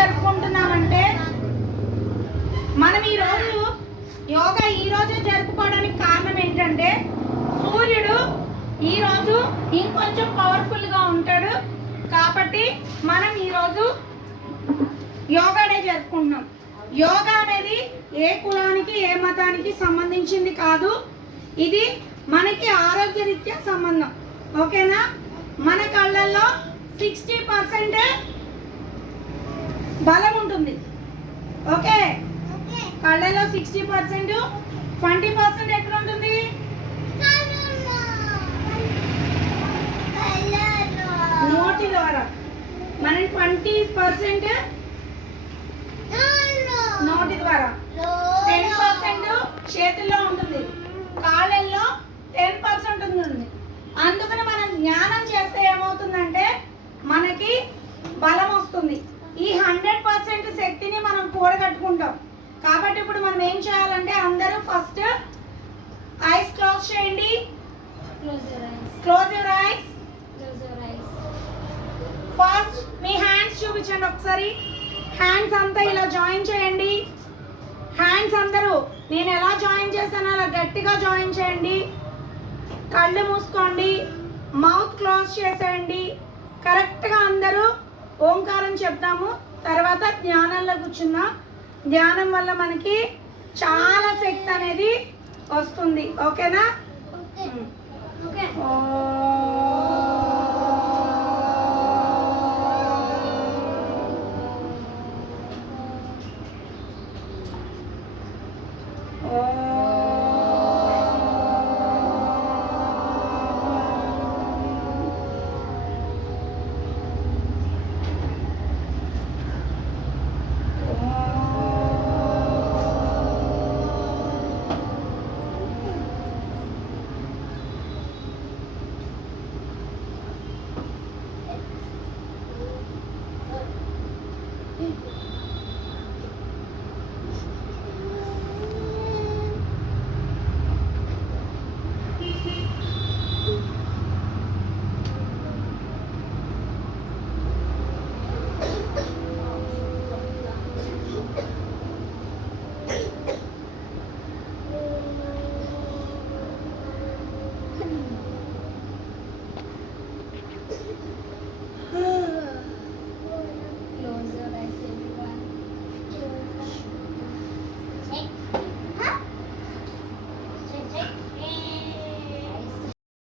జరుపుకుంటున్నామంటే మనం ఈరోజు యోగా ఈరోజే జరుపుకోవడానికి కారణం ఏంటంటే సూర్యుడు ఈరోజు ఇంకొంచెం పవర్ఫుల్గా ఉంటాడు కాబట్టి మనం ఈరోజు యోగా డే జరుపుకుంటున్నాం. యోగా అనేది ఏ కులానికి ఏ మతానికి సంబంధించింది కాదు, ఇది మనకి ఆరోగ్యరీత్యా సంబంధం. ఓకేనా? మన కళ్ళల్లో 60% బలం ఉంటుంది. ఓకే, కళ్ళలో 60%, 20% ఎక్కడ ఉంటుంది? నోటి ద్వారా. మనం 20% నోటి ద్వారా, 10% చేతుల్లో ఉంటుంది, కాళ్ళల్లో 10% ఉంటుంది. అందుకని మనం ధ్యానం చేస్తే ఏమవుతుందంటే మనకి బలం వస్తుంది. ఈ 100% శక్తిని మనం కూడగట్టుకుంటాం. కాబట్టి ఇప్పుడు మనం ఏం చేయాలంటే అందరూ ఫస్ట్ ఐస్ క్లోజ్ చేయండి. Close your eyes. First me hands చూపించండి ఒకసారి. హ్యాండ్స్ అంతా ఇలా జాయిన్ చేయండి. హ్యాండ్స్ అందరూ నేను ఎలా జాయిన్ చేశానో అలా గట్టిగా జాయిన్ చేయండి. కళ్ళు మూసుకోండి, మౌత్ క్లోజ్ చేసేయండి. కరెక్ట్గా అందరూ ఓంకారం చెప్తాము, తర్వాత ధ్యానంలో కూర్చుందాం. ధ్యానం వల్ల మనకి చాలా శక్తి అనేది వస్తుంది. ఓకేనా? ఓకే.